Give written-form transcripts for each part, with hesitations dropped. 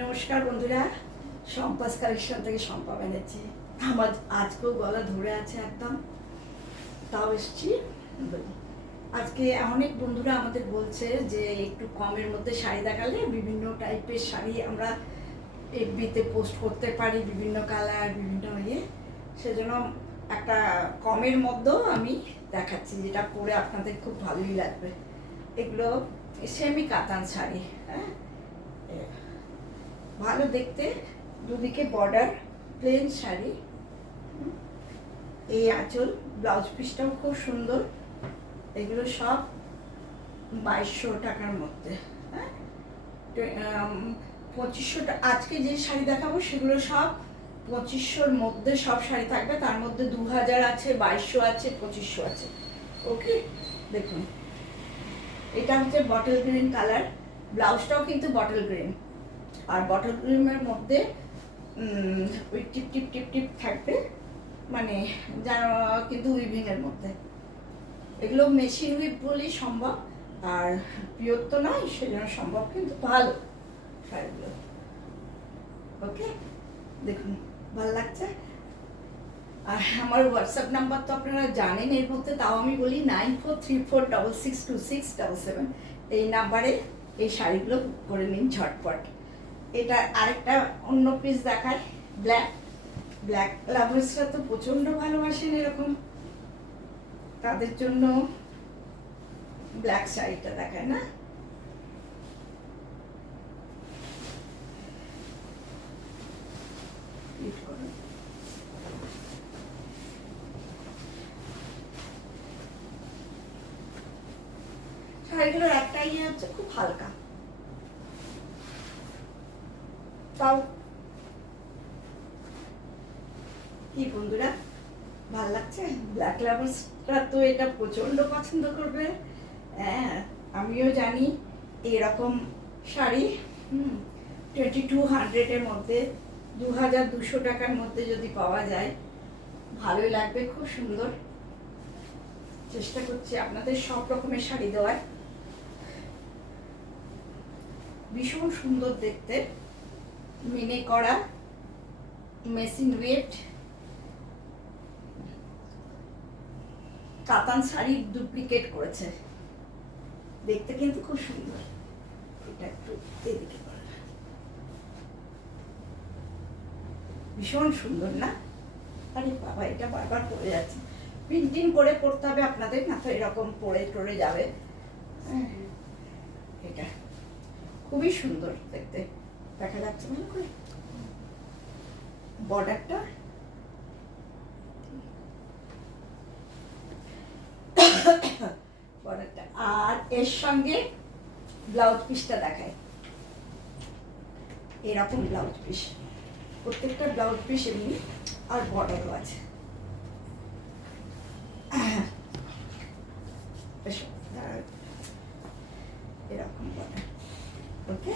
নমস্কার বন্ধুরা, সম্পাস কালেকশন থেকে সম্পা বেনাচ্ছি। আমার আজকেও গলা ধরে আছে একদম, তাও এসছি। আজকে অনেক বন্ধুরা আমাদের বলছে যে একটু কমের মধ্যে শাড়ি দেখালে বিভিন্ন টাইপের শাড়ি আমরা এফবিতে পোস্ট করতে পারি, বিভিন্ন কালার বিভিন্ন ইয়ে। সেজন্য একটা কমের মধ্যেও আমি দেখাচ্ছি, যেটা পরে আপনাদের খুব ভালোই লাগবে। এগুলো সেমি কাতান শাড়ি, হ্যাঁ, ভালো দেখতে, দুদিকে বর্ডার, প্লেন শাড়ি। এই আঁচল, ব্লাউজ পিসটাও খুব সুন্দর। এগুলো সব 2200 টাকার মধ্যে, হ্যাঁ, 2500 টাকা। আজকে যে শাড়ি দেখাবো সেগুলো সব 2500-র মধ্যে সব শাড়ি থাকবে। তার মধ্যে 2000 আছে, 2200 আছে, 2500 আছে। ওকে, দেখুন এটা হচ্ছে বটল গ্রিন কালার, ব্লাউজটাও কিন্তু বটল গ্রিন। আর বটল গ্রিনের মধ্যে ওই টিপ টিপ টিপ টিপ থাকবে, মানে যেন কিন্তু উইভিংয়ের মধ্যে। এগুলো মেশিন উইভ বলেই সম্ভব, আর পিওর তো নয়, সেজন্য সম্ভব, কিন্তু ভালো শাড়িগুলো। ওকে, দেখুন ভালো লাগছে। আর আমার হোয়াটসঅ্যাপ নাম্বার তো আপনারা জানেন, এর মধ্যে তাও আমি বলি 9434662677। এই নাম্বারে এই শাড়িগুলো বুক করে নিন ঝটপট। এটা আরেকটা অন্য পিস দেখায়, ব্ল্যাক। ব্ল্যাক লাভার্সরা তো প্রচণ্ড ভালোবাসেন এরকম, তাদের জন্য ব্ল্যাক শাড়িটা দেখায় না। শাড়িগুলোর একটা ইয়ে হচ্ছে খুব হালকা, তাও কি বন্ধুরা ভাল লাগছে। ব্ল্যাক লাভার্সরা তো এটা প্রচণ্ড পছন্দ করবে। হ্যাঁ, আমিও জানি। এরকম শাড়ি 2200-এর মধ্যে, 2200 টাকার মধ্যে যদি পাওয়া যায় ভালোই লাগবে, খুব সুন্দর। চেষ্টা করছি আপনাদের সব রকমের শাড়ি দেওয়ার। ভীষণ সুন্দর দেখতে, মিনে করা, মেশিন ওয়েট কাতান শাড়ি ডুপ্লিকেট করেছে, দেখতে কিন্তু খুব সুন্দর। এটা একটু এদিকে করা, ভীষণ সুন্দর না? আরে বাবা, এটা বারবার পরে যাচ্ছে। প্রিন্টিং করে পড়তে হবে আপনাদের, না তো এরকম পরে টরে যাবে। এটা খুবই সুন্দর দেখতে, দেখা যাচ্ছে ভালো করে বর্ডারটা। বর্ডারটা আর এর সঙ্গে ব্লাউজ পিসটা দেখায়। এরকম ব্লাউজ পিস, প্রত্যেকটা ব্লাউজ পিস এমনি, আর বর্ডারও আছে। এরকম বর্ডার। ওকে,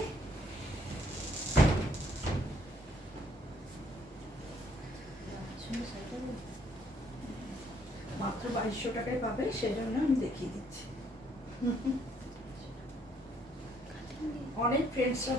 মাত্র 2200 টাকায় পাবে, সেজন্য আমি দেখিয়ে দিচ্ছি। অনেক ফ্রেন্ডসরা